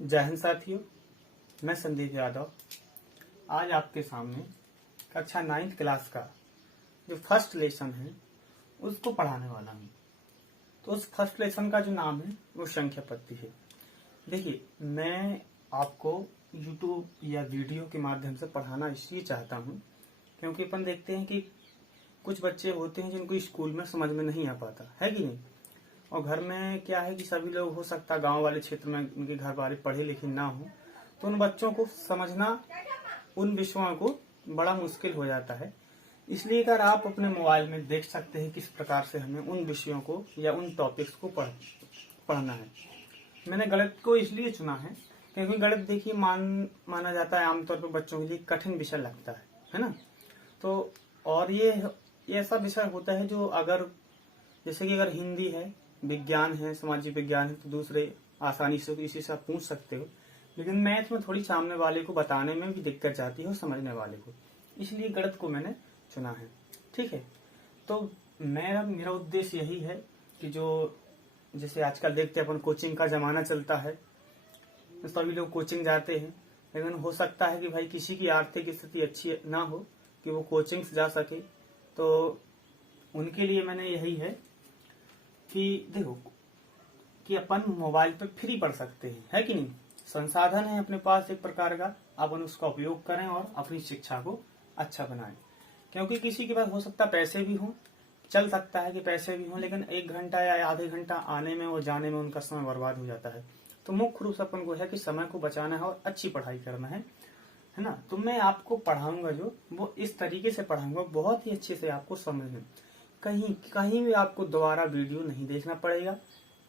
जय हिंद साथियों, मैं संदीप यादव आज आपके सामने कक्षा 9th क्लास का जो फर्स्ट लेसन है उसको पढ़ाने वाला हूँ। तो उस फर्स्ट लेसन का जो नाम है वो संख्या पद्धति है। देखिए, मैं आपको YouTube या वीडियो के माध्यम से पढ़ाना इसलिए चाहता हूँ क्योंकि अपन देखते हैं कि कुछ बच्चे होते हैं जिनको स्कूल में समझ में नहीं आ पाता है कि नहीं। और घर में क्या है कि सभी लोग हो सकता है गांव वाले क्षेत्र में उनके घर वाले पढ़े लिखे ना हो, तो उन बच्चों को समझना उन विषयों को बड़ा मुश्किल हो जाता है। इसलिए अगर आप अपने मोबाइल में देख सकते हैं किस प्रकार से हमें उन विषयों को या उन टॉपिक्स को पढ़ना है। मैंने गणित को इसलिए चुना है क्योंकि गणित देखिए माना जाता है आमतौर पर बच्चों के लिए कठिन विषय लगता है ना। तो और ये ऐसा विषय होता है जो जैसे कि अगर हिंदी है, विज्ञान है, सामाजिक विज्ञान है तो दूसरे आसानी से इसी से आप पूछ सकते हो। लेकिन मैथ में थोड़ी सामने वाले को बताने में भी दिक्कत जाती है और समझने वाले को, इसलिए गणित को मैंने चुना है। ठीक है, तो मेरा उद्देश्य यही है कि जो जैसे आजकल देखते हैं अपन कोचिंग का जमाना चलता है, तो सभी लोग कोचिंग जाते हैं, लेकिन हो सकता है कि भाई किसी की आर्थिक स्थिति अच्छी ना हो कि वो कोचिंग से जा सके। तो उनके लिए मैंने यही है कि देखो कि अपन मोबाइल पे फ्री पढ़ सकते हैं, है कि नहीं। संसाधन है अपने पास एक प्रकार का, अपन उसका उपयोग करें और अपनी शिक्षा को अच्छा बनाएं। क्योंकि किसी के पास हो सकता पैसे भी हों, चल सकता है कि पैसे भी हों, लेकिन 1 घंटा या आधे घंटा आने में और जाने में उनका समय बर्बाद हो जाता है। तो मुख्य रूप से अपन को है कि समय को बचाना है और अच्छी पढ़ाई करना है ना। तो मैं आपको पढ़ाऊंगा जो वो इस तरीके से पढ़ाऊंगा, बहुत ही अच्छे से आपको समझ में, कहीं भी आपको दोबारा वीडियो नहीं देखना पड़ेगा,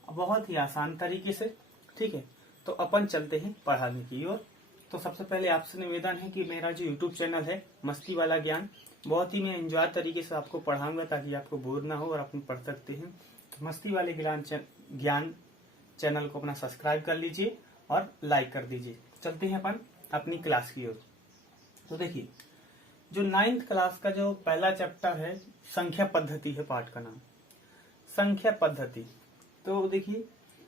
बहुत ही आसान तरीके से। ठीक है, तो अपन चलते हैं पढ़ाने की ओर। तो सबसे पहले आपसे निवेदन है कि मेरा जो YouTube चैनल है मस्ती वाला ज्ञान, बहुत ही मैं एंजॉय तरीके से आपको पढ़ाऊंगा ताकि आपको बोर ना हो और आप पढ़ सकते हैं। तो मस्ती वाले ज्ञान चैनल को अपना सब्सक्राइब कर लीजिए और लाइक कर दीजिए। चलते हैं अपन अपनी क्लास की ओर। तो देखिए, जो 9th क्लास का जो पहला चैप्टर है संख्या पद्धति है, पाठ का नाम संख्या पद्धति। तो देखिए,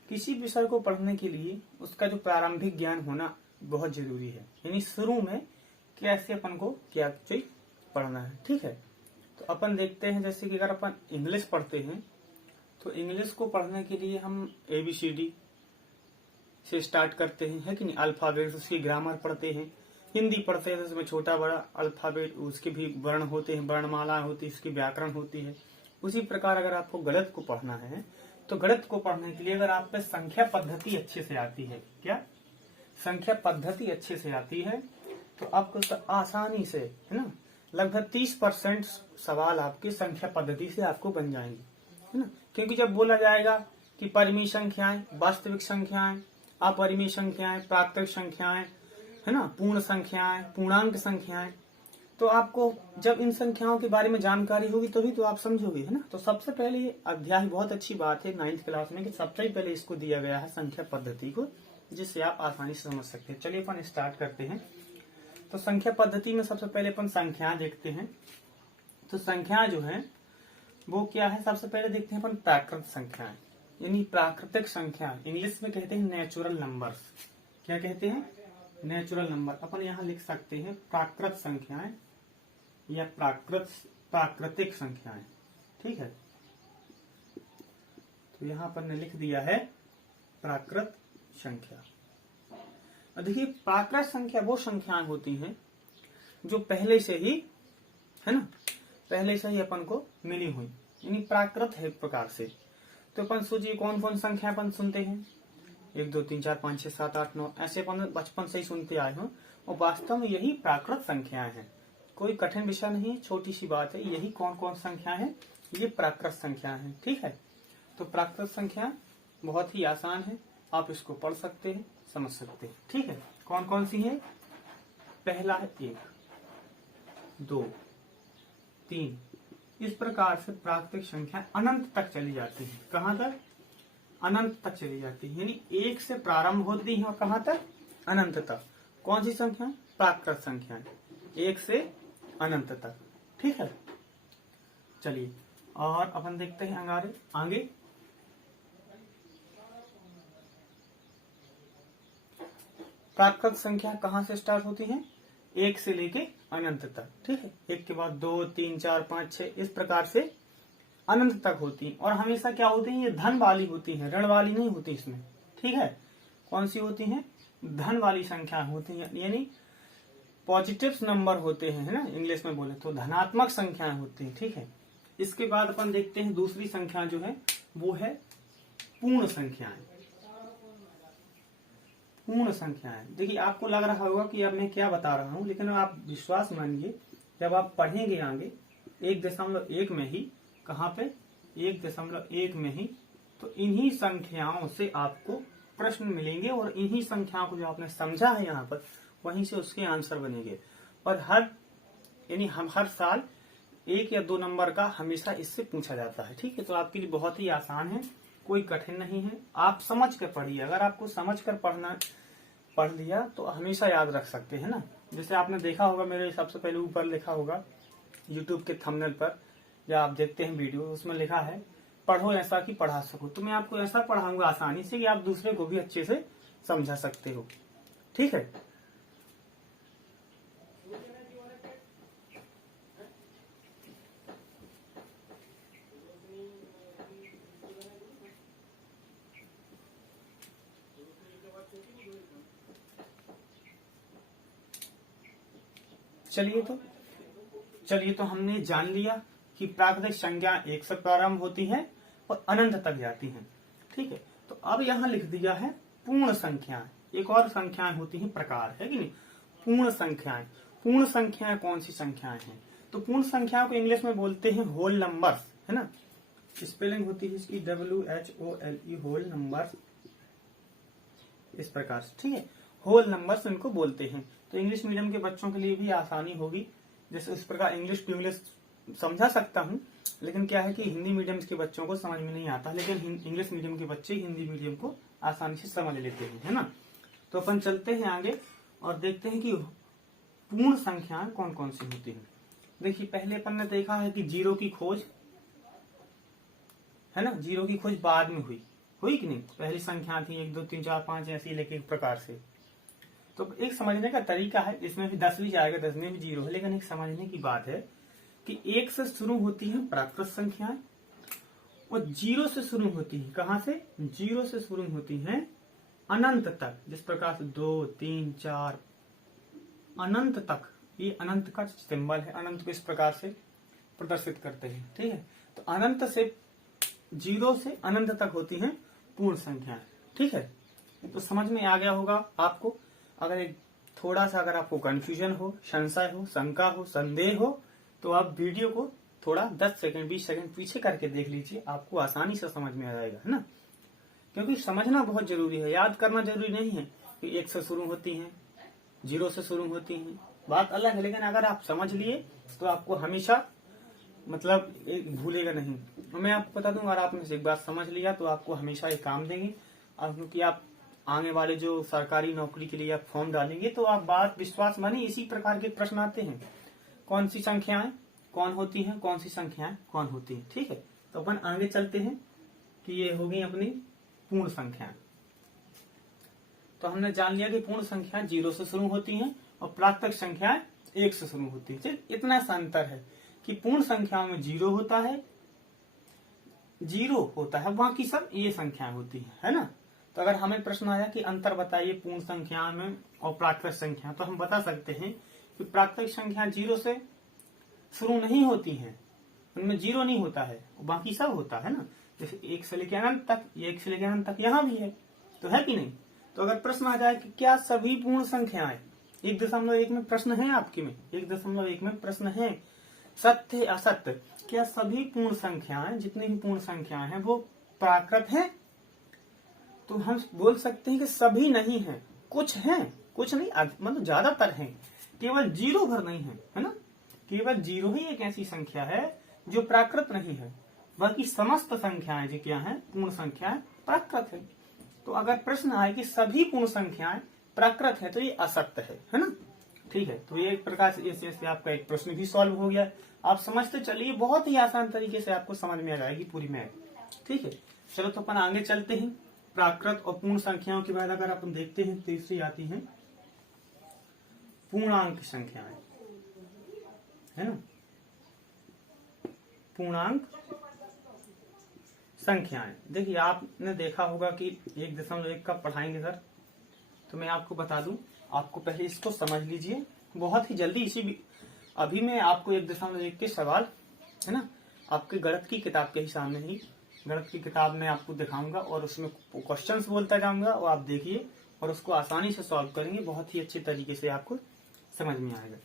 किसी विषय को पढ़ने के लिए उसका जो प्रारंभिक ज्ञान होना बहुत जरूरी है, यानी शुरू में कैसे अपन को क्या चीज पढ़ना है। ठीक है, तो अपन देखते हैं जैसे कि अगर अपन इंग्लिश पढ़ते हैं तो इंग्लिश को पढ़ने के लिए हम ABCD से स्टार्ट करते हैं, है कि नहीं। अल्फाबेट, उसकी ग्रामर पढ़ते हैं। हिंदी पढ़ते हैं तो उसमें छोटा बड़ा अल्फाबेट, उसके भी वर्ण होते हैं, वर्णमाला होती है, उसकी व्याकरण होती है। उसी प्रकार अगर आपको गणित को पढ़ना है तो गणित को पढ़ने के लिए अगर आप पे संख्या पद्धति अच्छे से आती है, क्या संख्या पद्धति अच्छे से आती है, तो आपको आसानी से, है ना, लगभग 30% सवाल आपके संख्या पद्धति से आपको बन जाएंगे, है ना। क्योंकि जब बोला जाएगा कि परिमेय संख्याएं, वास्तविक संख्याएं, अपरिमेय संख्याएं, प्राकृतिक संख्याएं, है ना, पूर्ण संख्याएं, पूर्णांक संख्याएं, तो आपको जब इन संख्याओं के बारे में जानकारी होगी तभी तो आप समझोगे, है ना। तो सबसे पहले ये अध्याय, बहुत अच्छी बात है 9th क्लास में कि सबसे पहले इसको दिया गया है संख्या पद्धति को, जिससे आप आसानी से समझ सकते हैं। चलिए अपन स्टार्ट करते हैं। तो संख्या पद्धति में सबसे पहले अपन संख्या देखते हैं। तो संख्या जो है वो क्या है, सबसे पहले देखते हैं अपन प्राकृत संख्याएं, यानी प्राकृतिक संख्या, इंग्लिश में कहते हैं नेचुरल नंबर्स। क्या कहते हैं, नेचुरल नंबर। अपन यहाँ लिख सकते हैं प्राकृत संख्याएं या प्राकृतिक संख्याएं। ठीक है, तो यहाँ पर ने लिख दिया है प्राकृत संख्या। और देखिए, प्राकृत संख्या वो संख्याएं होती हैं जो पहले से ही, है ना, पहले से ही अपन को मिली हुई, यानी प्राकृत है एक प्रकार से। तो अपन सोचिए कौन कौन संख्या अपन सुनते हैं, 1 2 3 4 5 6 7 8 9, ऐसे अपन बचपन से ही सुनते आए हो, और वास्तव में यही प्राकृत संख्याएं हैं। कोई कठिन विषय नहीं, छोटी सी बात है। यही कौन कौन संख्या है, ये प्राकृत संख्या है। ठीक है, तो प्राकृत संख्या बहुत ही आसान है, आप इसको पढ़ सकते हैं, समझ सकते हैं। ठीक है, कौन कौन सी है, पहला है 1 2 3, इस प्रकार से प्राकृतिक संख्या अनंत तक चली जाती है। कहां तक, अनंत तक चली जाती है, यानी 1 से प्रारंभ होती है और कहां तक, अनंत तक। कौन सी संख्या, प्राकृत संख्याएं, 1 से अनंत तक। ठीक है, चलिए और अपन देखते हैं आगे। प्राकृत संख्या कहाँ से स्टार्ट होती है? 1 से लेके अनंत तक, ठीक है। 1 के बाद 2, 3, 4, 5, 6 इस प्रकार से अनंत तक होती है। और हमेशा क्या होती है? ये धन वाली होती है, ऋण वाली नहीं होती इसमें, ठीक है। कौन सी होती है? धन वाली संख्या होती है, यानी पॉजिटिव नंबर होते हैं, है ना, इंग्लिश में बोले तो धनात्मक संख्याएं होती हैं, ठीक है। इसके बाद अपन देखते हैं दूसरी संख्या जो है वो है पूर्ण संख्याएं। पूर्ण संख्याएं, देखिए आपको लग रहा होगा कि अब मैं क्या बता रहा हूं, लेकिन आप विश्वास मानिए जब आप पढ़ेंगे आगे 1.1 में ही, कहाँ पे? 1.1 में ही, तो इन्हीं संख्याओं से आपको प्रश्न मिलेंगे और इन्हीं संख्याओं को जो आपने समझा है यहाँ पर वहीं से उसके आंसर बनेंगे। और यानी हम हर साल 1 या 2 नंबर का हमेशा इससे पूछा जाता है, ठीक है। तो आपके लिए बहुत ही आसान है, कोई कठिन नहीं है, आप समझ कर पढ़िए। अगर आपको समझ कर पढ़ लिया तो हमेशा याद रख सकते हैं ना। जैसे आपने देखा होगा, मेरे सबसे पहले ऊपर लिखा होगा यूट्यूब के थंबनेल पर, या आप देखते हैं वीडियो, उसमें लिखा है पढ़ो ऐसा कि पढ़ा सको। तो मैं आपको ऐसा पढ़ाऊंगा आसानी से कि आप दूसरे को भी अच्छे से समझा सकते हो, ठीक है। चलिए तो हमने जान लिया कि प्राकृतिक संख्या 1 से प्रारंभ होती है और अनंत तक जाती हैं, ठीक है। तो अब यहाँ लिख दिया है पूर्ण संख्याएं। एक और संख्याएं होती हैं प्रकार, है कि नहीं? पूर्ण संख्याएं। पूर्ण संख्याएं कौन सी संख्याएं हैं? तो पूर्ण संख्याओं को इंग्लिश में बोलते हैं होल नंबर्स, है ना। स्पेलिंग होती है इसकी WHOLE, होल नंबर्स, इस प्रकार से, ठीक है। होल नंबर्स इनको बोलते हैं। तो इंग्लिश मीडियम के बच्चों के लिए भी आसानी होगी, जैसे उस प्रकार इंग्लिश टू इंग्लिश समझा सकता हूँ, लेकिन क्या है कि हिंदी मीडियम के बच्चों को समझ में नहीं आता, लेकिन इंग्लिश मीडियम के बच्चे हिंदी मीडियम को आसानी से समझ लेते हैं, है ना। तो अपन चलते हैं आगे और देखते हैं कि पूर्ण संख्याएं कौन कौन सी होती हैं। देखिए पहले अपन ने देखा है कि जीरो की खोज, है ना, जीरो की खोज बाद में हुई कि नहीं? पहली संख्या थी 1, 2, 3, 4, 5 ऐसी लेके एक प्रकार से। तो एक समझने का तरीका है, इसमें भी 10 भी जाएगा, 10 में भी जीरो है, लेकिन एक समझने की बात है कि 1 से शुरू होती है प्राकृत संख्याएं और 0 से शुरू होती है, कहां से? 0 से शुरू होती है अनंत तक, जिस प्रकार से 2, 3, 4 अनंत तक। ये अनंत का सिंबल है, अनंत को इस प्रकार से प्रदर्शित करते हैं, ठीक है। तो अनंत से 0 से अनंत तक होती हैं पूर्ण संख्याएं, ठीक है। तो समझ में आ गया होगा आपको। अगर एक थोड़ा सा अगर आपको कंफ्यूजन हो, संशय हो, शंका हो, संदेह हो, तो आप वीडियो को थोड़ा 10 सेकंड 20 सेकंड पीछे करके देख लीजिए, आपको आसानी से समझ में आ जाएगा, है ना। क्योंकि समझना बहुत जरूरी है, याद करना जरूरी नहीं है कि 1 से शुरू होती है, 0 से शुरू होती है, बात अलग है। लेकिन अगर आप समझ लिए तो आपको हमेशा मतलब एक भूलेगा नहीं। मैं आपको बता दूं, अगर आपने एक बात समझ लिया तो आपको हमेशा एक काम देंगे, क्योंकि आप आने वाले जो सरकारी नौकरी के लिए आप फॉर्म डालेंगे तो आप बात विश्वास माने इसी प्रकार के प्रश्न आते हैं, कौन सी संख्याएं कौन होती हैं, कौन सी संख्याएं कौन होती हैं, ठीक है। तो अपन आगे चलते हैं कि ये हो गई अपनी पूर्ण संख्याएं। तो हमने जान लिया कि पूर्ण संख्याएं 0 से शुरू होती हैं और प्राकृतिक संख्याएं 1 से शुरू होती है। इतना सा अंतर है कि पूर्ण संख्याओं में 0 होता है, बाकी सब ये संख्याएं होती है ना। तो अगर हमें प्रश्न आया कि अंतर बताइए पूर्ण संख्या में और प्राकृतिक संख्या, तो हम बता सकते हैं कि प्राकृतिक संख्या 0 से शुरू नहीं होती है, उनमें 0 नहीं होता है, बाकी सब होता है ना। जैसे 1 से लेकर अनंत तक, ये 1 से लेकर अनंत तक यहाँ भी है, तो है कि नहीं। तो अगर प्रश्न आ जाए कि क्या सभी पूर्ण संख्याएं, 1.1 में प्रश्न है आपके में, 1.1 में प्रश्न है, सत्य असत्य, क्या सभी पूर्ण संख्याएं, जितनी भी पूर्ण संख्याएं हैं वो प्राकृत हैं? तो हम बोल सकते हैं कि सभी नहीं है, कुछ हैं, कुछ नहीं, मतलब ज्यादातर हैं, केवल 0 भर नहीं है ना। केवल 0 ही एक ऐसी संख्या है जो प्राकृत नहीं है, बाकी समस्त संख्याएं जो क्या है पूर्ण संख्याएं प्राकृत है। तो अगर प्रश्न आए कि सभी पूर्ण संख्याएं प्राकृत है तो ये असत्य है ना, ठीक है। तो ये एक प्रकार से आपका एक प्रश्न भी सॉल्व हो गया। आप समझते चलिए, बहुत ही आसान तरीके से आपको समझ में आ जाएगी पूरी मैथ, ठीक है। चलो तो अपन आगे चलते हैं। प्राकृत और पूर्ण संख्याओं के बाद अगर अपन देखते हैं तीसरी आती है पूर्णांक संख्याएं, है ना, पूर्णांक संख्याएं। देखिए आपने देखा होगा कि 1.1 का पढ़ाएंगे सर, तो मैं आपको बता दूं, आपको पहले इसको समझ लीजिए बहुत ही जल्दी। अभी मैं आपको 1.1 के सवाल, है ना, आपके गणित की किताब के ही सामने ही, गणित की किताब में आपको दिखाऊंगा और उसमें क्वेश्चंस बोलता जाऊंगा और आप देखिए और उसको आसानी से सॉल्व करेंगे, बहुत ही अच्छे तरीके से आपको समझ में आएगा।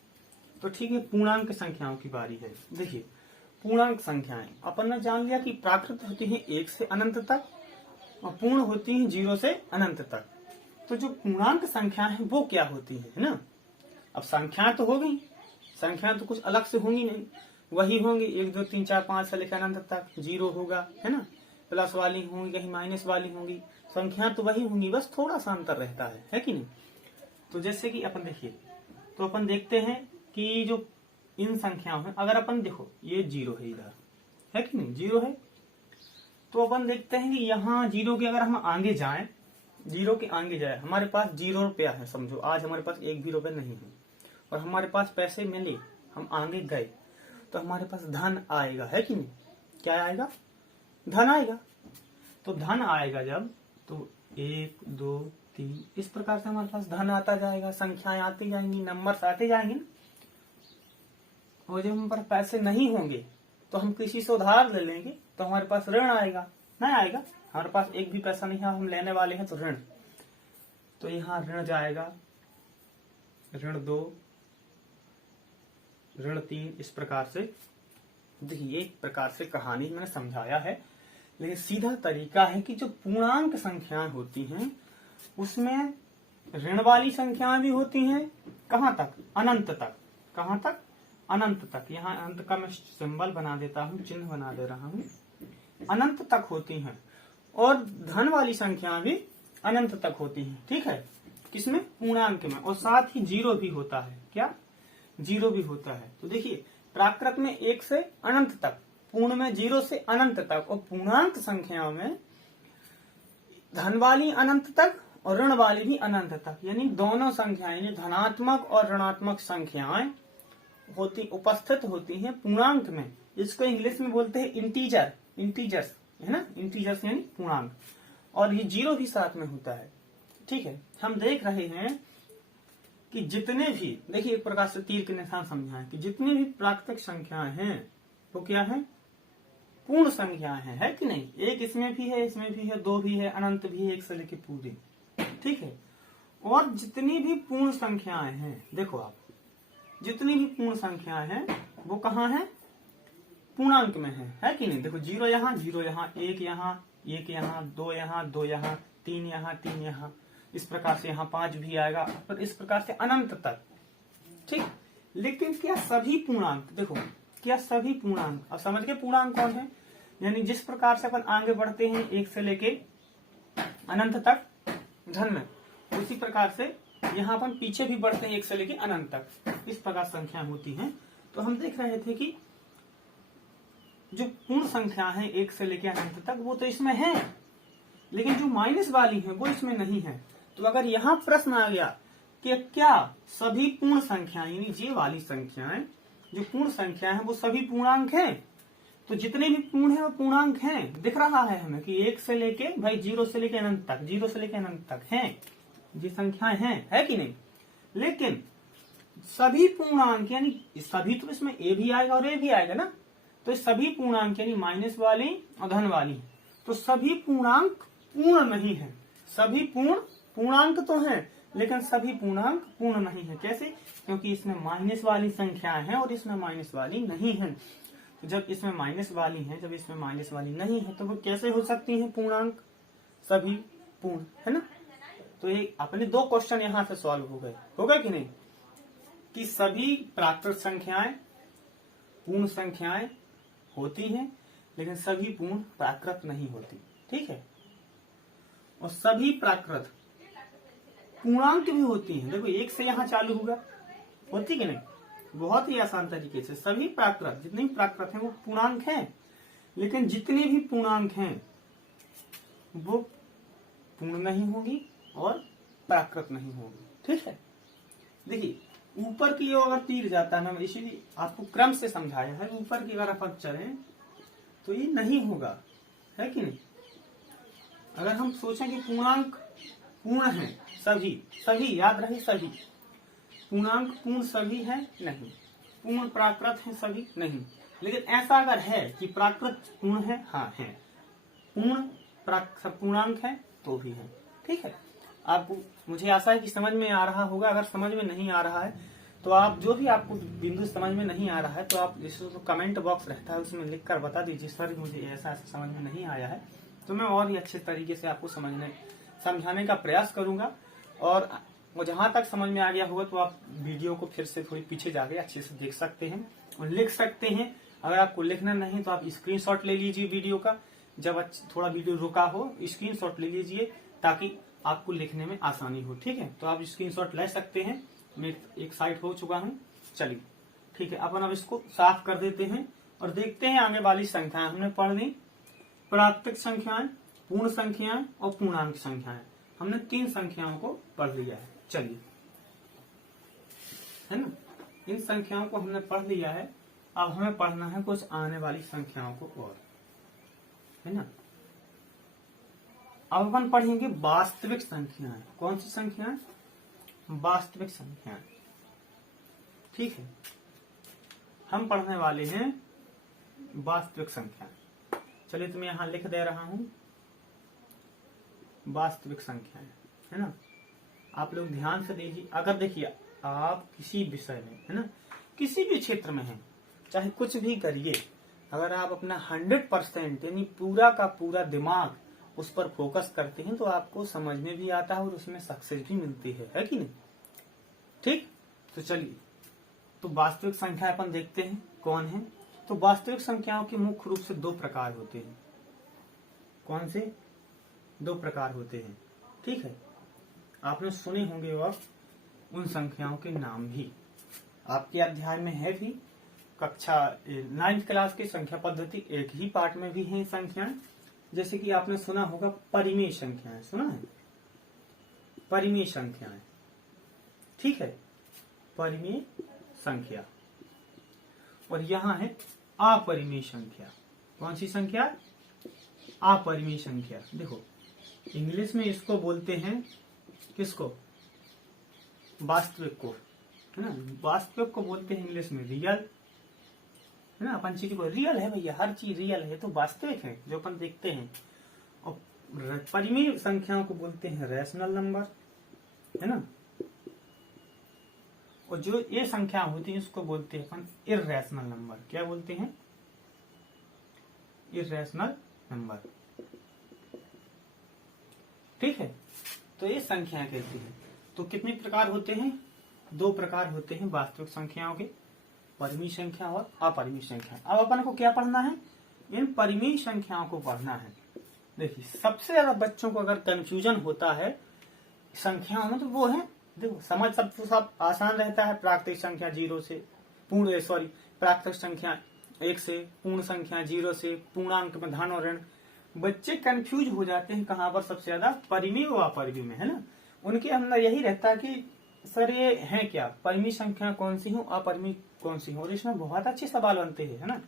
तो ठीक है, पूर्णांक संख्याओं की बारी है। देखिए पूर्णांक संख्याएं अपन ने जान लिया कि प्राकृत होती है 1 से अनंत तक और पूर्ण होती है 0 से अनंत तक। तो जो पूर्णांक संख्या है वो क्या होती है ना। अब संख्याएं तो हो गई, संख्याएं तो कुछ अलग से होंगी नहीं, वही होंगी 1 2 3 4 5 से लेकर अनंत तक। 0 होगा, है ना, प्लस वाली होंगी, कहीं माइनस वाली होंगी, संख्या तो वही होंगी, बस थोड़ा सा अंतर रहता है कि नहीं। तो जैसे कि अपन देखिए, तो अपन देखते हैं कि जो इन संख्याओं में अगर अपन देखो ये 0 है, इधर है कि नहीं, 0 है, तो अपन देखते हैं कि यहाँ 0 के अगर हम आगे जाएं, 0 के आगे जाए, हमारे पास 0 रुपया है, समझो आज हमारे पास 1 भी रुपया नहीं है और हमारे पास पैसे मिले, हम आगे गए, तो हमारे पास धन आएगा, है कि नहीं, क्या आएगा, धन आएगा। तो धन आएगा जब, तो 1 2 3 इस प्रकार से हमारे पास धन आता जाएगा, संख्याएं आती जाएंगी, नंबर्स आते जाएंगे ना। और जब हमारे पास पैसे नहीं होंगे तो हम किसी से उधार ले लेंगे, तो हमारे पास ऋण आएगा, नहीं आएगा, हमारे पास एक भी पैसा नहीं है, हम लेने वाले हैं, तो ऋण, तो यहाँ ऋण जाएगा, ऋण 2, ऋण 3, इस प्रकार से। देखिए एक प्रकार से कहानी मैंने समझाया है, लेकिन सीधा तरीका है कि जो पूर्णांक संख्याएं होती हैं उसमें ऋण वाली संख्याएं भी होती हैं, कहां तक, अनंत तक, कहां तक, अनंत तक। यहाँ अनंत का मैं सिंबल बना देता हूँ, चिन्ह बना दे रहा हूँ, अनंत तक होती हैं। और धन वाली संख्याएं भी अनंत तक होती हैं, ठीक है, किसमें, पूर्णांक में। और साथ ही 0 भी होता है, क्या, 0 भी होता है। तो देखिए प्राकृत में 1 से अनंत तक, पूर्ण में 0 से अनंत तक, और पूर्णांक संख्याओं में धन वाली अनंत तक और ऋण वाली भी अनंत तक, यानी दोनों संख्याएं, धनात्मक और ऋणात्मक संख्याएं होती, उपस्थित होती हैं पूर्णांक में। इसको इंग्लिश में बोलते हैं इंटीजर, इंटीजर्स, है ना, इंटीजर्स यानी पूर्णांक। और ये 0 भी साथ में होता है, ठीक है। हम देख रहे हैं कि जितने भी, देखिए एक प्रकार से तीर के निशान समझाएं कि जितनी भी प्राकृतिक संख्याएं हैं वो क्या है, पूर्ण संख्याएं हैं, है कि नहीं। एक इसमें भी है, इसमें भी है, 2 भी है, अनंत भी है, 1 से लेकर पूरे, ठीक है। और जितनी भी पूर्ण संख्याएं हैं, देखो आप, जितनी भी पूर्ण संख्याएं हैं वो कहाँ है, पूर्णांक में है कि नहीं। देखो 0 यहाँ, 0 यहाँ, 1 यहाँ, 1 यहाँ, 2 यहाँ, 2 यहाँ, 3 यहाँ, 3 यहाँ, इस प्रकार से यहाँ 5 भी आएगा, पर इस प्रकार से अनंत तक, ठीक। लेकिन क्या सभी पूर्णांक, देखो क्या सभी पूर्णांक, अब समझ गए पूर्णांक कौन है, यानी जिस प्रकार से अपन आगे बढ़ते हैं 1 से लेके अनंत तक धन में, उसी प्रकार से यहाँ अपन पीछे भी बढ़ते हैं 1 से लेके अनंत तक, इस प्रकार संख्याएं होती हैं। तो हम देख रहे थे कि जो पूर्ण संख्या है 1 से लेके अनंत तक वो तो इसमें है, लेकिन जो माइनस वाली है वो इसमें नहीं है। तो अगर यहाँ प्रश्न आ गया कि क्या सभी पूर्ण संख्याएं, यानी ये वाली संख्याएं जो पूर्ण संख्या है वो सभी पूर्णांक हैं, तो जितने भी पूर्ण है वो पूर्णांक हैं। दिख रहा है हमें कि 1 से लेके भाई 0 से लेके अनंत तक, 0 से लेके अनंत तक हैं, ये संख्याएं हैं, है कि नहीं। लेकिन सभी पूर्णांक, यानी सभी, तो इसमें ए भी आएगा और ए भी आएगा ना, तो सभी पूर्णांक यानी माइनस वाली और धन वाली, तो सभी पूर्णांक पूर्ण नहीं है। सभी पूर्णांक तो हैं, लेकिन सभी पूर्णांक पूर्ण नहीं है। कैसे, क्योंकि इसमें माइनस वाली संख्या है और इसमें माइनस वाली नहीं है। तो जब इसमें माइनस वाली है, जब इसमें माइनस वाली नहीं है, तो वो कैसे हो सकती है पूर्णांक, सभी पूर्ण, है ना। तो ये अपने 2 क्वेश्चन यहाँ से सॉल्व हो गए कि नहीं, कि सभी प्राकृत संख्याएं पूर्ण संख्याएं होती हैं, लेकिन सभी पूर्ण प्राकृत नहीं होती, ठीक है। और सभी प्राकृत पूर्णांक भी होती हैं। देखो 1 से यहाँ चालू होगा, होती कि नहीं, बहुत ही आसान तरीके से सभी प्राकृत, जितने भी प्राकृत हैं वो पूर्णांक हैं, लेकिन जितने भी पूर्णांक हैं वो पूर्ण नहीं होगी और प्राकृत नहीं होगी, ठीक है। देखिए ऊपर की ओर अगर तीर जाता है ना, इसीलिए आपको क्रम से समझाया है, ऊपर की अगर आप चलें तो ये नहीं होगा, है कि नहीं। अगर हम सोचें कि पूर्णांक पूर्ण है, सभी सभी याद रहे, सभी पूर्णांक पूर्ण सभी है नहीं, पूर्ण प्राकृत है सभी नहीं, लेकिन ऐसा अगर है कि प्राकृत पूर्ण है, हाँ है, पूर्ण पूर्णांक है तो भी है। ठीक है, आपको मुझे आशा है कि समझ में आ रहा होगा। अगर समझ में नहीं आ रहा है तो आप जो भी आपको बिंदु समझ में नहीं आ रहा है तो आप जैसे तो कमेंट बॉक्स रहता है उसमें लिख कर बता दीजिए, सर मुझे ऐसा ऐसा समझ में नहीं आया है, तो मैं और भी अच्छे तरीके से आपको समझाने का प्रयास करूंगा। और जहां तक समझ में आ गया होगा तो आप वीडियो को फिर से थोड़ी पीछे जाके अच्छे से देख सकते हैं और लिख सकते हैं। अगर आपको लिखना नहीं तो आप स्क्रीनशॉट ले लीजिए वीडियो का, जब थोड़ा वीडियो रुका हो स्क्रीनशॉट ले लीजिए ताकि आपको लिखने में आसानी हो। ठीक है, तो आप स्क्रीनशॉट ले सकते हैं। मैं एक साइड हो चुका हूं, चलिए ठीक है, अपन अब इसको साफ कर देते हैं और देखते हैं आगे वाली संख्याएं हमने पढ़ ली। प्राकृतिक संख्याएं, पूर्ण संख्याएं और पूर्णांक संख्याएं, हमने 3 संख्याओं को पढ़ लिया है। चलिए, है ना, इन संख्याओं को हमने पढ़ लिया है। अब हमें पढ़ना है कुछ आने वाली संख्याओं को और, है ना। अब अपन पढ़ेंगे वास्तविक संख्याएं। कौन सी संख्याएं? वास्तविक संख्याएं। ठीक है, हम पढ़ने वाले हैं वास्तविक संख्याएं। चलिए, तो मैं यहां लिख दे रहा हूं वास्तविक संख्याएं, है ना। आप लोग ध्यान से देखिए। अगर देखिए आप किसी विषय में, है ना, किसी भी क्षेत्र में हैं, चाहे कुछ भी करिए, अगर आप अपना 100% यानी पूरा का पूरा दिमाग उस पर फोकस करते हैं तो आपको समझ में भी आता है और उसमें सक्सेस भी मिलती है कि नहीं। ठीक, तो चलिए, तो वास्तविक संख्या अपन देखते हैं कौन है। तो वास्तविक संख्याओं के मुख्य रूप से 2 प्रकार होते हैं। कौन से? 2 प्रकार होते हैं। ठीक है, आपने सुने होंगे और उन संख्याओं के नाम भी आपके अध्याय में है भी। कक्षा 9th क्लास की संख्या पद्धति एक ही पार्ट में भी है संख्याएं। जैसे कि आपने सुना होगा परिमेय संख्याएं, सुना है? परिमेय संख्याएं, ठीक है, परिमेय संख्या। और यहां है अपरिमेय संख्या। कौन सी संख्या? अपरिमेय संख्या। देखो, इंग्लिश में इसको बोलते हैं, किसको? वास्तविक को, है ना। वास्तविक को बोलते हैं इंग्लिश में रियल, है ना। अपन चीज को रियल है भैया, हर चीज रियल है तो वास्तविक है जो अपन देखते हैं। और परिमेय संख्याओं को बोलते हैं रैशनल नंबर, है ना। और जो ये संख्या होती है उसको बोलते हैं अपन इर्रेशनल नंबर। क्या बोलते हैं? Irrational number. ठीक है, तो ये संख्याएं कहती है। तो कितने प्रकार होते हैं? 2 प्रकार होते हैं वास्तविक संख्याओं के, परिमेय संख्या और अपरिमेय संख्या। अब अपन को क्या पढ़ना है? इन परिमेय संख्याओं को पढ़ना है। देखिए, सबसे ज्यादा बच्चों को अगर कंफ्यूजन होता है संख्याओं में तो वो है, देखो समझ सब आसान रहता है। प्राकृतिक संख्या 0 से प्राकृतिक संख्या 1 से, पूर्ण संख्या 0 से, पूर्णांक में धन और ऋण। बच्चे कंफ्यूज हो जाते हैं कहाँ पर? सबसे ज्यादा परिमेय व अपरिमेय में, है ना। उनके अंदर यही रहता है कि सर ये है क्या, परिमेय संख्या कौन सी हो, अपरिमेय कौन सी हो। और इसमें बहुत अच्छे सवाल बनते हैं, है ना।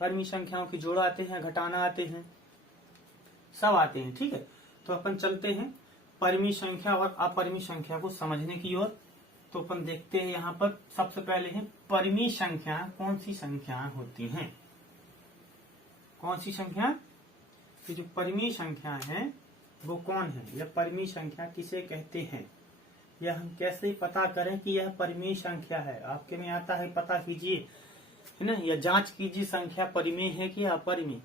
परिमेय संख्याओं की जोड़ आते हैं, घटाना आते हैं, सब आते हैं। ठीक है, तो अपन चलते हैं परिमेय संख्या और अपरिमेय संख्या को समझने की ओर। तो अपन देखते हैं यहाँ पर सबसे पहले है परिमेय संख्या। कौन सी संख्याएं होती हैं? कौन सी संख्या? कि जो परिमेय संख्या है वो कौन है, यह परिमेय संख्या किसे कहते हैं, यह हम कैसे पता करें कि यह परिमेय संख्या है। आपके में आता है, पता कीजिए, है ना, या जांच कीजिए संख्या परिमेय है कि अपरिमेय।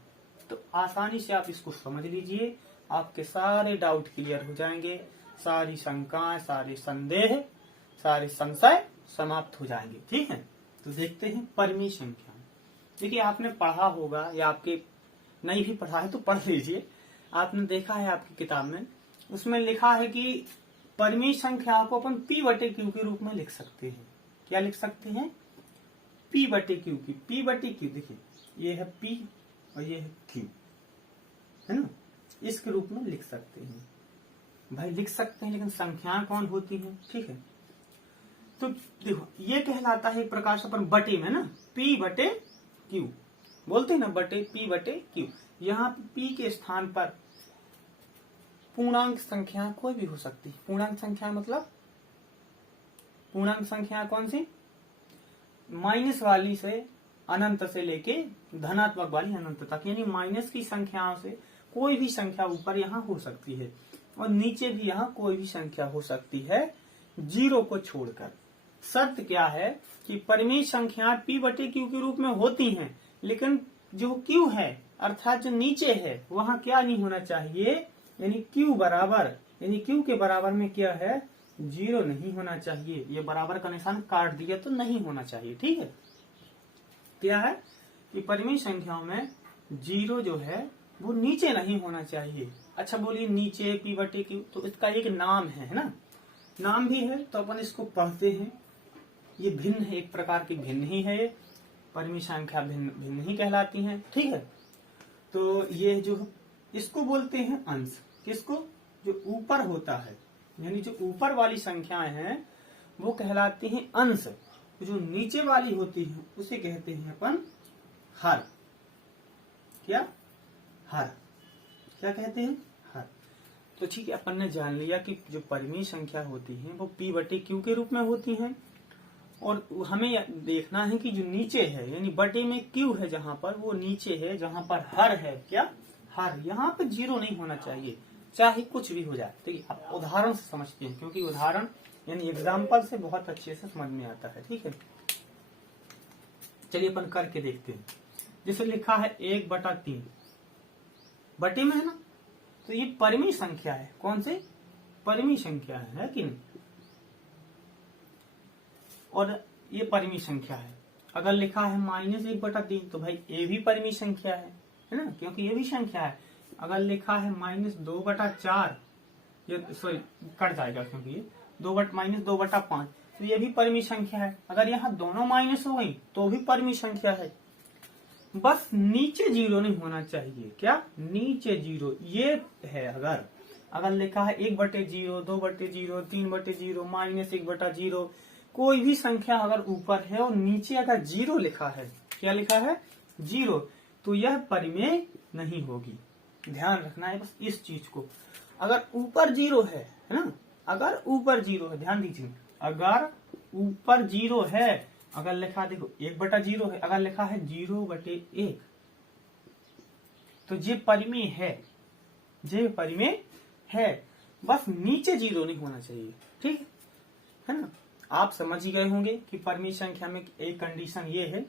तो आसानी से आप इसको समझ लीजिए, आपके सारे डाउट क्लियर हो जाएंगे, सारी शंकाएं, सारे संदेह, सारे संशय समाप्त हो जाएंगे। ठीक है, तो देखते हैं परिमेय संख्या। देखिए, आपने पढ़ा होगा या आपके नहीं भी पढ़ा है तो पढ़ लीजिए। आपने देखा है आपकी किताब में, उसमें लिखा है कि परिमेय संख्या को अपन P/Q के रूप में लिख सकते हैं। क्या लिख सकते हैं? P/Q की। P/Q देखिए, ये है P और ये है Q, है ना। इसके रूप में लिख सकते हैं भाई, लिख सकते हैं, लेकिन संख्या कौन होती है? ठीक है, तो देखो ये कहलाता है एक प्रकार से अपन बटे में ना, P बटे Q बोलते हैं ना, बटे P बटे Q। यहाँ P के स्थान पर पूर्णांक संख्या कोई भी हो सकती है। पूर्णांक संख्या मतलब पूर्णांक संख्या कौन सी? माइनस वाली से अनंत से लेके धनात्मक वाली अनंत तक, यानी माइनस की संख्याओं से कोई भी संख्या ऊपर यहाँ हो सकती है और नीचे भी यहाँ कोई भी संख्या हो सकती है, जीरो को छोड़कर। शर्त क्या है कि परिमेय संख्या P बटे Q के रूप में होती हैं, लेकिन जो Q है अर्थात जो नीचे है वहाँ क्या नहीं होना चाहिए, यानी Q बराबर, यानी Q के बराबर में क्या है, जीरो नहीं होना चाहिए। ये बराबर का निशान काट दिया तो नहीं होना चाहिए। ठीक है, क्या है कि परिमेय संख्याओं में जीरो जो है वो नीचे नहीं होना चाहिए। अच्छा बोलिए नीचे P बटे Q, तो इसका एक नाम है ना, नाम भी है तो अपन इसको पढ़ते हैं। ये भिन्न है, एक प्रकार की भिन्न ही है, परिमेय संख्या भिन्न भिन्न ही कहलाती हैं। ठीक है, तो ये जो इसको बोलते हैं अंश। किसको? जो ऊपर होता है, यानी जो ऊपर वाली संख्याएं हैं वो कहलाती हैं अंश, जो नीचे वाली होती है उसे कहते हैं अपन हर। क्या? हर। क्या कहते हैं? हर। तो ठीक है, अपन ने जान लिया कि जो परिमेय संख्या होती है वो P बटे Q के रूप में होती है, और हमें देखना है कि जो नीचे है यानी बटे में Q है जहाँ पर, वो नीचे है जहाँ पर हर है। क्या? हर। यहाँ पे जीरो नहीं होना चाहिए, चाहे कुछ भी हो जाए। तो आप उदाहरण से समझते हैं, क्योंकि उदाहरण यानी एग्जाम्पल से बहुत अच्छे से समझ में आता है। ठीक है, चलिए अपन करके देखते हैं। जैसे लिखा है 1/3 बटे में है ना, तो ये परिमेय संख्या है। कौन से? परिमेय संख्या है कि नहीं? और ये परिमेय संख्या है। अगर लिखा है -1/3 तो भाई ये भी परिमेय संख्या है ना, क्योंकि ये भी संख्या है। अगर लिखा है -2/4, ये सॉरी कट जाएगा क्योंकि ये -2/5, तो ये भी परिमेय संख्या है। अगर यहाँ दोनों माइनस हो गई तो भी परिमेय संख्या है। बस नीचे जीरो नहीं होना चाहिए। क्या? नीचे जीरो। ये है अगर लिखा है 1/0, 2/0, 3/0, -1/0, कोई भी संख्या अगर ऊपर है और नीचे अगर जीरो लिखा है, क्या लिखा है? जीरो, तो यह परिमेय नहीं होगी। ध्यान रखना है बस इस चीज को। अगर ऊपर जीरो है ना, अगर ऊपर जीरो है, ध्यान दीजिए, अगर ऊपर जीरो है, अगर लिखा देखो 1/0 है, अगर लिखा है 0/1, तो ये परिमेय है, ये परिमेय है। बस नीचे जीरो नहीं होना चाहिए। ठीक है ना? आप समझ ही गए होंगे कि परिमेय संख्या में एक कंडीशन ये है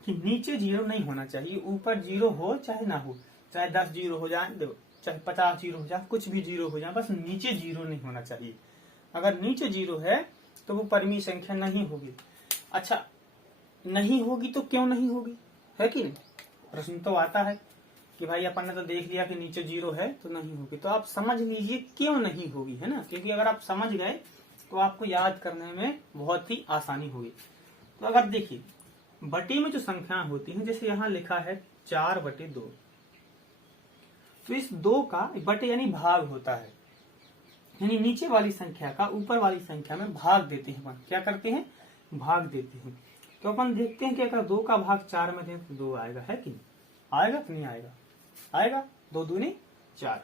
कि नीचे जीरो नहीं होना चाहिए। ऊपर जीरो हो चाहे ना हो, चाहे 10 जीरो हो जाए, देखो चाहे 50 जीरो हो जाए, कुछ भी जीरो हो जाए, बस नीचे जीरो नहीं होना चाहिए। अगर नीचे जीरो है तो वो परिमेय संख्या नहीं होगी। अच्छा, नहीं होगी तो क्यों नहीं होगी, है कि नहीं? प्रश्न तो आता है कि भाई अपन ने तो देख लिया कि नीचे जीरो है तो नहीं होगी, तो आप समझ लीजिए क्यों नहीं होगी, है ना? क्योंकि अगर आप समझ गए तो आपको याद करने में बहुत ही आसानी होगी। तो अगर देखिए बटे में जो संख्या होती है, जैसे यहाँ लिखा है 4/2, तो इस 2 का बटे यानी भाग होता है, यानी नीचे वाली संख्या का ऊपर वाली संख्या में भाग देते हैं। अपन क्या करते हैं? भाग देते हैं। तो अपन देखते हैं कि अगर 2 का भाग 4 में दें तो 2 आएगा, है कि नहीं? आएगा कि नहीं आएगा? आएगा। 2 दूनी 4।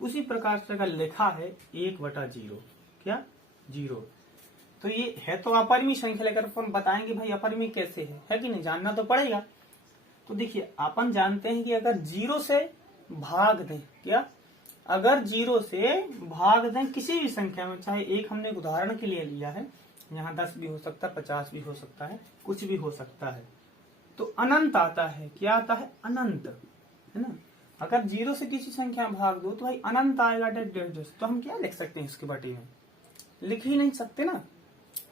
उसी प्रकार से अगर लिखा है 1/0, क्या? 0, तो ये है तो अपरिमेय संख्या, लेकर अपन बताएंगे भाई अपरिमेय कैसे है कि नहीं? जानना तो पड़ेगा। तो देखिए अपन जानते हैं कि अगर 0 से भाग दें, क्या? अगर 0 से भाग दें किसी भी संख्या में, चाहे एक हमने उदाहरण के लिए लिया है, यहाँ 10 भी हो सकता है, 50 भी हो सकता है, कुछ भी हो सकता है, तो अनंत आता है। क्या आता है? अनंत, है ना? अगर 0 से किसी संख्या में भाग दो तो भाई अनंत आएगा, डेढ़। तो हम क्या लिख सकते हैं इसके बटे में? लिख ही नहीं सकते ना।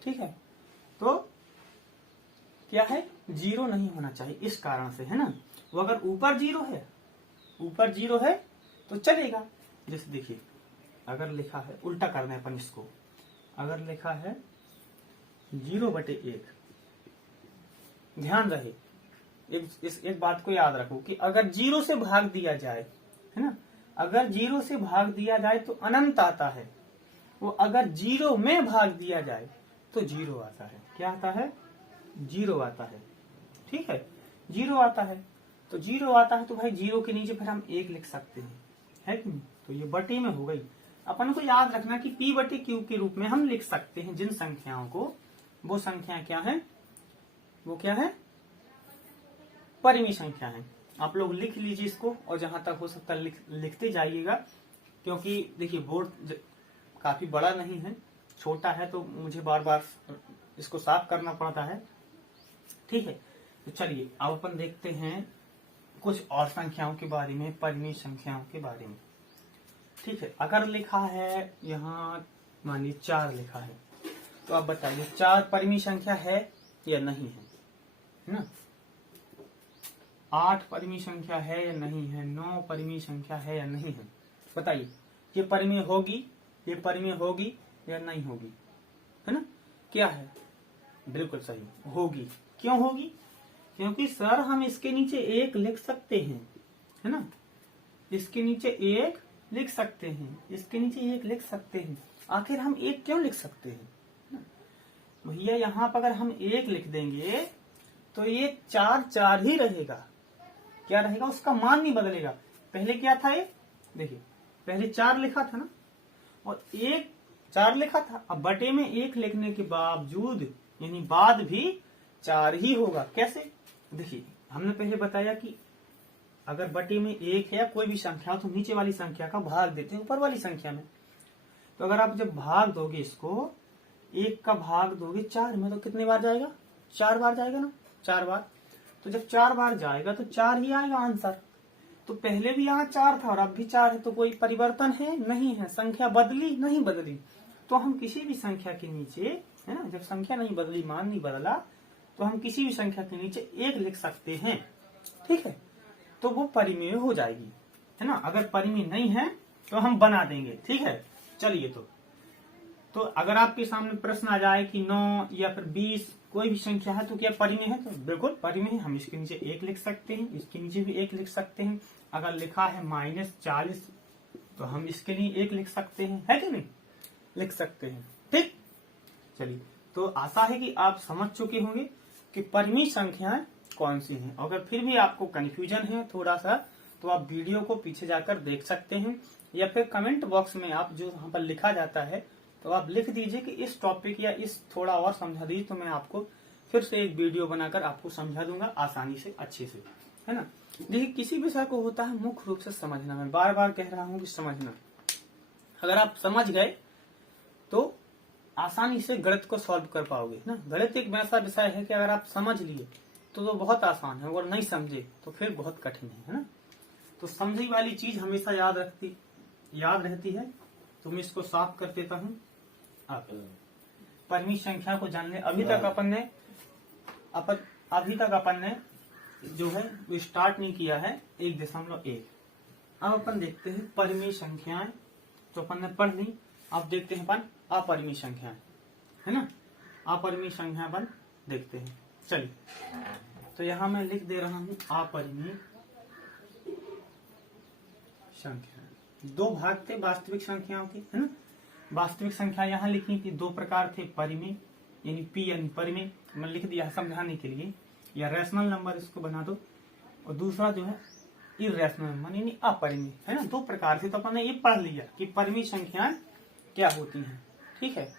ठीक है, तो क्या है? 0 नहीं होना चाहिए इस कारण से, है ना? वो अगर ऊपर जीरो है तो चलेगा। जैसे देखिए अगर लिखा है, उल्टा करना है अपन इसको, अगर लिखा है 0/1, ध्यान रहे एक बात को याद रखो कि अगर 0 से भाग दिया जाए, है ना, अगर 0 से भाग दिया जाए तो अनंत आता है। वो अगर 0 में भाग दिया जाए तो 0 आता है। क्या आता है? 0 आता है। ठीक है, 0 आता है। तो 0 आता है तो भाई 0 के नीचे फिर हम 1 लिख सकते हैं, है कि नहीं? तो ये बटे में हो गई। अपन को याद रखना कि P बटे Q के रूप में हम लिख सकते हैं जिन संख्याओं को, वो संख्या क्या है? वो क्या है? परिमेय संख्या है। आप लोग लिख लीजिए इसको, और जहां तक हो सकता है लिखते जाइएगा, क्योंकि देखिए बोर्ड काफी बड़ा नहीं है, छोटा है, तो मुझे बार बार इसको साफ करना पड़ता है। ठीक है, तो चलिए अब अपन देखते हैं कुछ और संख्याओं के बारे में, परिमेय संख्याओं के बारे में। ठीक है, अगर लिखा है यहाँ मानिए 4 लिखा है, तो आप बताइए 4 परिमेय संख्या है या नहीं है? है ना? 8 परिमेय संख्या है या नहीं है? 9 परिमेय संख्या है या नहीं है? बताइए, ये परिमेय होगी, ये परिमेय होगी या नहीं होगी? है ना? क्या है? बिल्कुल सही, होगी। क्यों होगी? क्योंकि सर हम इसके नीचे 1 लिख सकते हैं, है ना? इसके नीचे 1 लिख सकते हैं, इसके नीचे 1 लिख सकते हैं। आखिर हम 1 क्यों लिख सकते हैं? भैया यहाँ पर अगर हम 1 लिख देंगे तो ये 4 4 ही रहेगा। क्या रहेगा? उसका मान नहीं बदलेगा। पहले क्या था ये? देखिए, पहले 4 लिखा था ना, और 1 4 लिखा था। अब बटे में 1 लिखने के बावजूद यानी बाद भी 4 ही होगा। कैसे? देखिए, हमने पहले बताया कि अगर बटे में 1 है या कोई भी संख्या तो नीचे वाली संख्या का भाग देते हैं ऊपर वाली संख्या में। तो अगर आप जब भाग दोगे इसको, 1 का भाग दोगे 4 में, तो कितने बार जाएगा? 4 बार जाएगा ना, 4 बार। तो जब 4 बार जाएगा तो 4 ही आएगा आंसर। तो पहले भी यहाँ 4 था और अब भी 4 है, तो कोई परिवर्तन है? नहीं है। संख्या बदली? नहीं बदली। तो हम किसी भी संख्या के नीचे, है ना, जब संख्या नहीं बदली, मान नहीं बदला, तो हम किसी भी संख्या के नीचे 1 लिख सकते हैं। ठीक है, तो वो परिमेय हो जाएगी, है ना। अगर परिमेय नहीं है तो हम बना देंगे। ठीक है, चलिए तो अगर आपके सामने प्रश्न आ जाए कि 9 या फिर 20 कोई भी संख्या है तो क्या परिमेय है? तो बिल्कुल परिमेय है। हम इसके नीचे 1 लिख सकते हैं, इसके नीचे भी 1 लिख सकते हैं। अगर लिखा है -40 तो हम इसके लिए 1 लिख सकते हैं, है कि नहीं? लिख सकते हैं। ठीक, चलिए, तो आशा है कि आप समझ चुके होंगे कि परिमेय संख्याएं कौन सी हैं। अगर फिर भी आपको कंफ्यूजन है थोड़ा सा, तो आप वीडियो को पीछे जाकर देख सकते हैं, या फिर कमेंट बॉक्स में आप जो वहां पर लिखा जाता है तो आप लिख दीजिए कि इस टॉपिक या इस थोड़ा और समझा दीजिए, तो मैं आपको फिर से एक वीडियो बनाकर आपको समझा दूंगा आसानी से, अच्छे से, है ना। देखिए, किसी विषय को होता है मुख्य रूप से समझना। मैं बार बार कह रहा हूं कि समझना। अगर आप समझ गए तो आसानी से गणित को सॉल्व कर पाओगे ना। गणित एक वैसा विषय है कि अगर आप समझ लिए तो बहुत आसान है, और नहीं समझे तो फिर बहुत कठिन है ना। तो समझी वाली चीज हमेशा याद रहती है। तो मैं इसको साफ कर देता हूँ। आप परिमेय संख्या को जानने अभी तक अपन ने जो है वो स्टार्ट नहीं किया है 1.1। अब अपन देखते हैं परिमेय संख्याएं। तो अपन ने पढ़ ली। अब देखते हैं अपन अपरिमेय संख्याएं, है ना। अपरिमेय संख्या अपन देखते हैं। चलिए, तो यहां मैं लिख दे रहा हूं अपरिमेय संख्या। 2 भाग थे वास्तविक संख्याओं के, है ना। वास्तविक संख्या यहाँ लिखी थी, 2 प्रकार थे, परिमेय यानी P यानी परिमेय, मैं लिख दिया समझाने के लिए, या रैशनल नंबर इसको बना दो, और दूसरा जो है इर्रेशनल नंबर यानी अपरिमेय, है ना। 2 प्रकार से तो अपन ने ये पढ़ लिया कि परिमेय संख्याएं क्या होती हैं। ठीक है,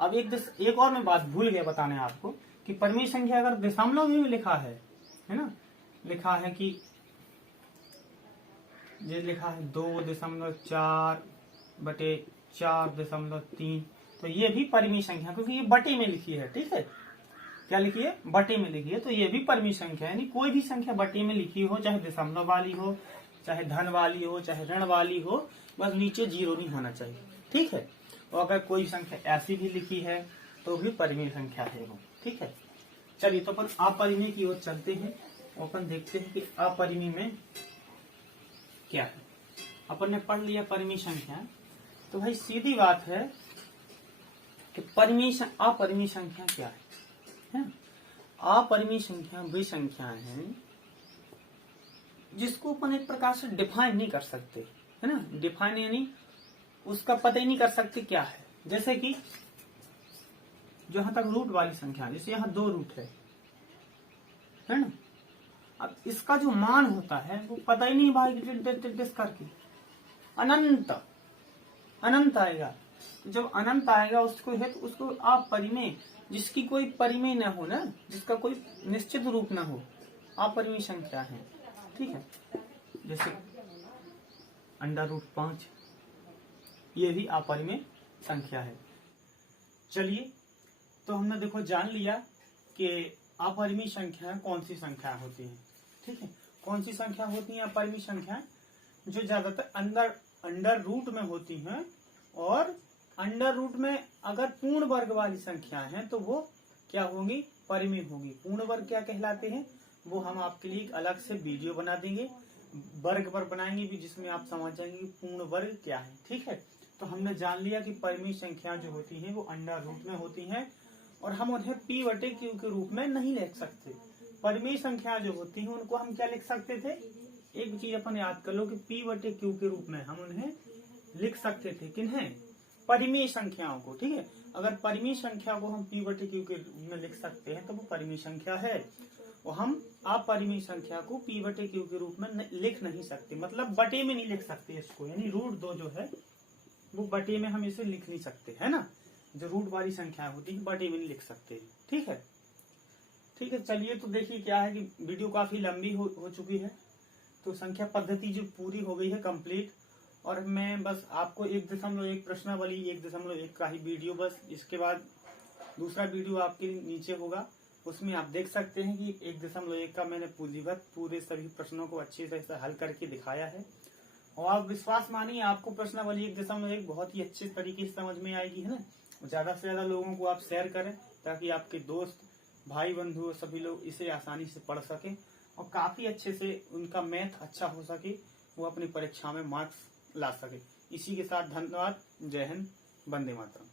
अब एक और मैं बात भूल गया बताने आपको कि परिमेय संख्या अगर दशमलव में लिखा है ना, लिखा है कि ये लिखा है 2.4/4.3, तो ये भी परिमेय संख्या, क्योंकि ये बटे में लिखी है। ठीक है, क्या लिखी है? बटे में लिखी है, तो ये भी परिमेय संख्या है। यानी कोई भी संख्या बटे में लिखी हो, चाहे दशमलव वाली हो, चाहे धन वाली हो, चाहे ऋण वाली हो, बस नीचे 0 नहीं होना चाहिए। ठीक है, और अगर कोई संख्या ऐसी भी लिखी है तो भी परिमेय संख्या है वो। ठीक है, चलिए, तो अपन अपरिमेय की ओर चलते हैं। अपन देखते हैं कि अपरिमेय में क्या है। अपन ने पढ़ लिया परिमेय संख्या, तो भाई सीधी बात है कि अपरिमेय संख्या क्या है? अपरिमेय संख्या वे संख्याएं हैं जिसको अपन एक प्रकार से डिफाइन नहीं कर सकते, है ना। डिफाइन यानी उसका पता ही नहीं कर सकते क्या है। जैसे कि जहां तक रूट वाली संख्या, जैसे यहाँ 2 रूट है ना। अब इसका जो मान होता है वो पता ही नहीं भाई करके अनंत अनंत आएगा। जब अनंत आएगा उसको है तो उसको अपरिमेय, जिसकी कोई परिमेय न हो ना, जिसका कोई निश्चित रूप न हो, अपरिमेय संख्या है। ठीक है, जैसे √5 ये भी अपरिमेय संख्या है। चलिए, तो हमने देखो जान लिया कि अपरिमेय संख्या कौन सी संख्या होती है। ठीक है, कौन सी संख्या होती है अपरिमेय संख्या, जो ज्यादातर अंडर रूट में होती हैं, और अंडर रूट में अगर पूर्ण वर्ग वाली संख्या है तो वो क्या होंगी, परिमेय होगी। पूर्ण वर्ग क्या कहलाते हैं वो हम आपके लिए एक अलग से वीडियो बना देंगे, वर्ग पर बनाएंगे भी, जिसमें आप समझ जाएंगे कि पूर्ण वर्ग क्या है। ठीक है, तो हमने जान लिया कि परिमेय संख्या जो होती है वो अंडर रूट में होती है, और हम उन्हें P/Q के रूप में नहीं लिख सकते। परिमेय संख्या जो होती है उनको हम क्या लिख सकते थे, एक चीज अपन याद कर लो कि P/Q के रूप में हम उन्हें लिख सकते थे। किन्हें, परिमेय संख्याओं को। ठीक है, अगर परिमेय संख्या को हम P/Q के रूप में लिख सकते हैं तो वो परिमेय संख्या है, और हम अपरिमेय संख्या को P/Q के रूप में लिख नहीं सकते, मतलब बटे में नहीं लिख सकते इसको, यानी √2 जो है वो बटे में हम इसे लिख नहीं सकते, है ना। जो रूट वाली संख्या होती है बटे में नहीं लिख सकते। ठीक है, ठीक है। चलिए, तो देखिए क्या है कि वीडियो काफी लंबी हो चुकी है, तो संख्या पद्धति जो पूरी हो गई है कंप्लीट, और मैं बस आपको 1.1 प्रश्नावली 1.1 का ही वीडियो, बस इसके बाद दूसरा वीडियो आपके नीचे होगा, उसमें आप देख सकते हैं कि 1.1 का मैंने पूरे सभी प्रश्नों को अच्छी तरह से हल करके दिखाया है। और आप विश्वास मानिए, आपको प्रश्नावली 1.1 बहुत ही अच्छे तरीके से समझ में आएगी, है ना। ज्यादा से ज्यादा लोगों को आप शेयर करें, ताकि आपके दोस्त, भाई, बंधु सभी लोग इसे आसानी से पढ़ सके, और काफी अच्छे से उनका मैथ अच्छा हो सके, वो अपनी परीक्षा में मार्क्स ला सके। इसी के साथ धन्यवाद। जय हिंद, वंदे मातरम।